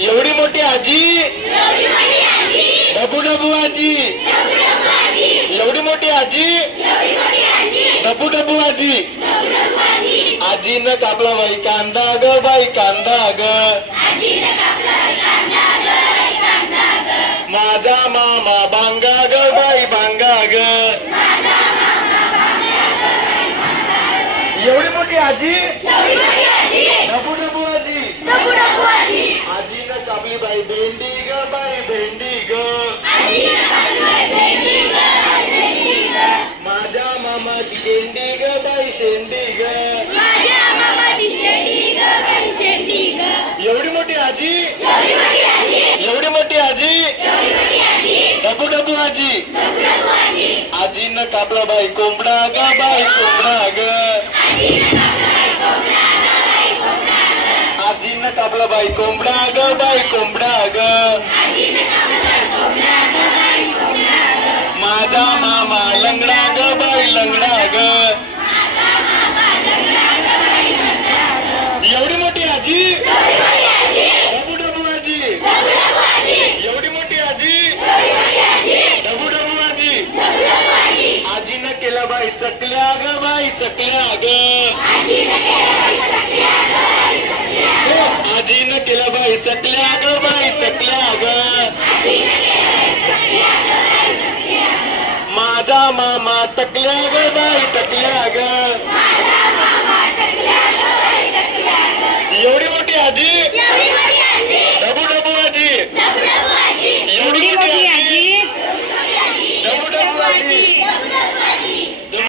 एवढी मोठी आजी डबू डबू आजी एवढी मोठी आजी डबू डबू आजी आजीनं कापला बाई कांदा ग बाई कांदा ग माझा मामा बांगा ग बाई बांगा ग एवढी मोठी आजी डबू डबू आजी आजीनं कापली बाई भेंडी ग बाई भेंडी ग माझ्या मामाची शेंडी ग बाई शेंडी ग एवढी मोठी आजी एवढी मोठी आजी डबू डबू आजी आजीनं कापला बाई कोंबडा ग बाई कोंबडा ग आजीनं कापला बाई कोंबडा ग बाई कोंबडा ग माझा मामा लंगडा ग बाई लंगडा ग एवढी मोठी आजी डबू डबू आजी एवढी मोठी आजी डबू डबू आजी आजीनं केलं बाई चकल्या ग बाई चकल्या ग आजीनं केलं बाई चकल्या ग बाई चकल्या ग माझा मामा तकल्या ग बाई तकल्या ग